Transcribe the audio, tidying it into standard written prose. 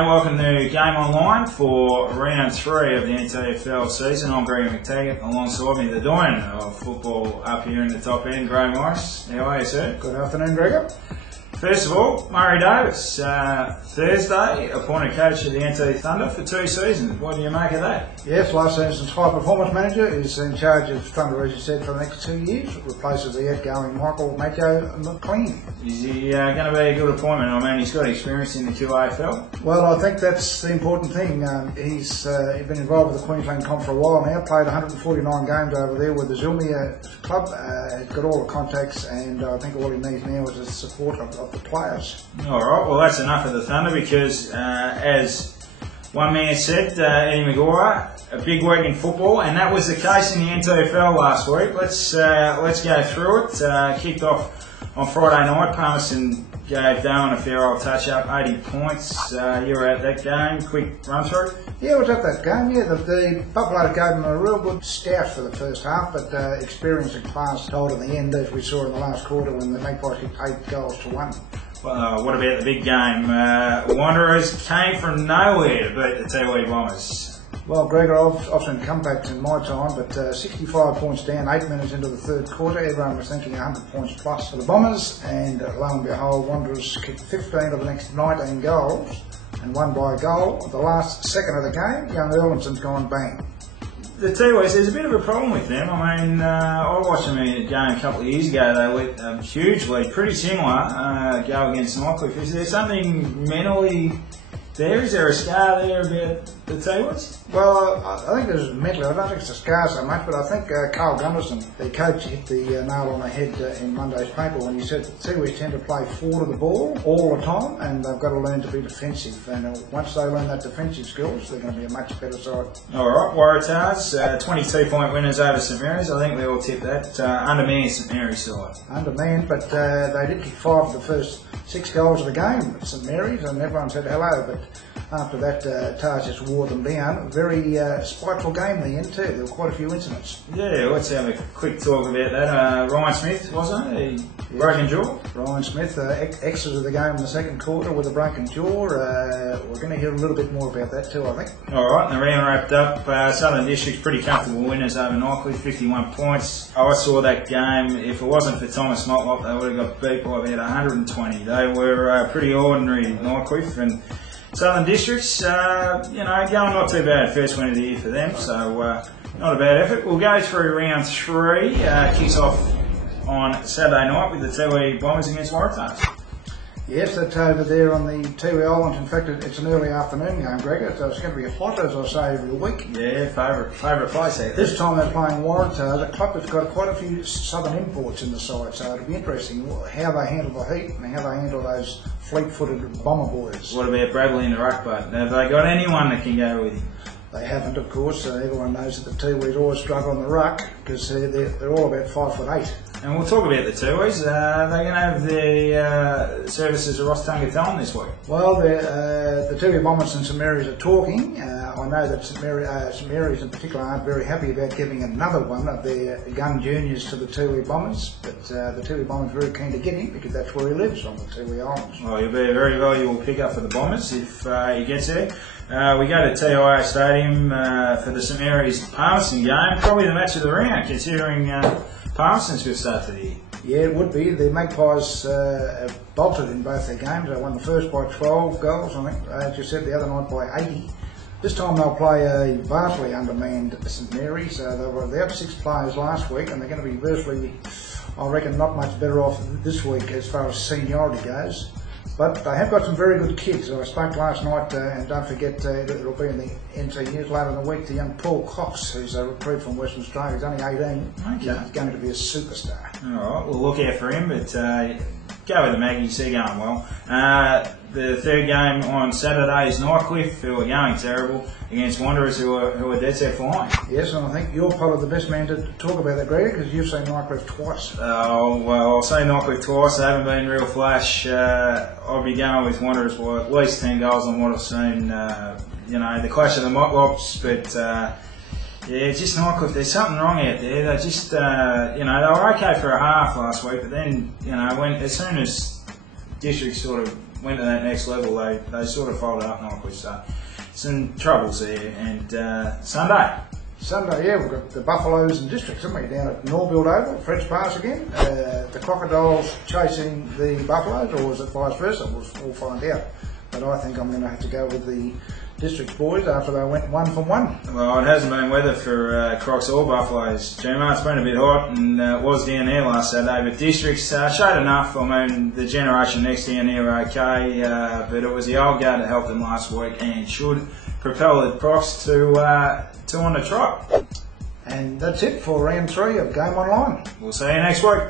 G'day, welcome to Game Online for round 3 of the NTFL season. I'm Gregor Mactaggart, alongside me the doyen of football up here in the top end, Graham Morris. How are you, sir? Good afternoon, Gregor. First of all, Murray Davis, Thursday, appointed coach of the NT Thunder for 2 seasons. What do you make of that? Yes, last season's high performance manager is in charge of Thunder, as you said, for the next 2 years. Replaces the outgoing Michael McClean. Is he going to be a good appointment? I mean, he's got experience in the QAFL. Well, I think that's the important thing. He's been involved with the Queensland Comp for a while now, played 149 games over there with the Zilmia club, got all the contacts, and I think all he needs now is the support of the players. Alright, well that's enough of the Thunder because as one man said, Eddie Maguire, a big week in football, and that was the case in the NTFL last week. Let's go through it. Kicked off on Friday night. Palmerston gave Darwin a fair old touch-up, 80 points. You were at that game. Quick run-through. Yeah, I was at that game. Yeah, the Buffalo gave them a real good stout for the first half, but experience and class told in the end, as we saw in the last quarter when the Magpies kicked 8 goals to 1. What about the big game? Wanderers came from nowhere to beat the Tiwi Bombers. Well, Gregor, I've seen comebacks in my time, but 65 points down, 8 minutes into the third quarter, everyone was thinking 100 points plus for the Bombers, and lo and behold, Wanderers kicked 15 of the next 19 goals and won by a goal. At the last second of the game, young Erlinson's gone bang. The Tiwis, there's a bit of a problem with them. I mean, I watched them in a game a couple of years ago. They let a huge lead, pretty similar, go against Nightcliff. Is there something mentally there? Is there a scar there about the Tiwis? Well, I think there's mentally, I don't think it's a scar so much, but I think Carl Gunderson, the coach, hit the nail on the head in Monday's paper when he said the Tiwis tend to play forward of the ball all the time, and they've got to learn to be defensive. And once they learn that defensive skills, they're going to be a much better side. All right, Waratahs, 22-point winners over St Mary's. I think we all tipped that. Undermanned St Mary's side. Undermanned, but they did kick 5 of the first 6 goals of the game at St Mary's, and everyone said hello, but after that, Tars just wore them down. Very spiteful game in the end too. There were quite a few incidents. Yeah, let's have a quick talk about that. Ryan Smith, wasn't it? Broken jaw? Ryan Smith exited the game in the second quarter with a broken jaw. We're going to hear a little bit more about that too, I think. Alright, and the round wrapped up. Southern District's pretty comfortable winners over Nightcliff, 51 points. I saw that game. If it wasn't for Thomas Motlop, they would have got beat by about 120. They were pretty ordinary, Nightcliff, and Southern Districts, going not too bad. First win of the year for them, so not a bad effort. We'll go through round 3. Kicks off on Saturday night with the Tiwi Bombers against Waratahs. Yes, that's over there on the Tiwi Islands. In fact, it's an early afternoon game, Gregor, so it's going to be hot, as I say, every week. Yeah, favourite place there. This time they're playing Waratahs. The club has got quite a few southern imports in the side, so it'll be interesting how they handle the heat and how they handle those fleet-footed bomber boys. What about Bradley in the ruck boat? Have they got anyone that can go with him? They haven't, of course. Everyone knows that the Tiwis always struggle on the ruck because they're all about 5'8". And we'll talk about the Tiwis. They're going to have the services of Ross Tungatone this week. Well, the Tiwi Bombers and St Mary's are talking. I know that St Mary's in particular aren't very happy about giving another one of their young juniors to the Tiwi Bombers, but the Tiwi Bombers are very keen to get him because that's where he lives, on the Tiwi Islands. Well, he'll be a very valuable pick-up for the Bombers if he gets there. We go to TIA Stadium for the St Mary's Palmerston game. Probably the match of the round, considering Palmerston's good start to the year. Yeah, it would be. The Magpies bolted in both their games. They won the first by 12 goals, I think, as you said, the other night by 80. This time they'll play a vastly undermanned St Mary's. They were without 6 players last week, and they're going to be virtually, I reckon, not much better off this week as far as seniority goes. But they have got some very good kids. I spoke last night, and don't forget, it'll be in the NT News later in the week, to young Paul Cox, who's a recruit from Western Australia. He's only 18. Okay. He's going to be a superstar. All right, we'll look out for him, but go with the Maggies, they're going well. The third game on Saturday is Nightcliff, who are going terrible, against Wanderers, who are dead set flying. Yes, and I think you're probably the best man to talk about that, Greg, because you've seen Nightcliff twice. Oh, well, I'll say Nightcliff twice. They haven't been real flash. I'll be going with Wanderers by at least 10 goals on what I've seen. The clash of the Motlops, but yeah, just Nightcliff. There's something wrong out there. They just, they were okay for a half last week, but then, as soon as District sort of went to that next level, they sort of folded up nicely. So some troubles there. And Sunday, yeah, we've got the Buffaloes and Districts, haven't we, down at Norbuild Oval, Fred's Pass again. The Crocodiles chasing the Buffaloes, or is it vice versa? We'll find out. But I think I'm going to have to go with the Districts boys after they went 1 from 1. Well, it hasn't been weather for Crocs or Buffaloes, Gemma. It's been a bit hot, and it was down there last Saturday. But Districts showed enough. I mean, the generation next down there are okay, but it was the old guard that helped them last week and should propel the Crocs to on the trot. And that's it for round 3 of Game Online. We'll see you next week.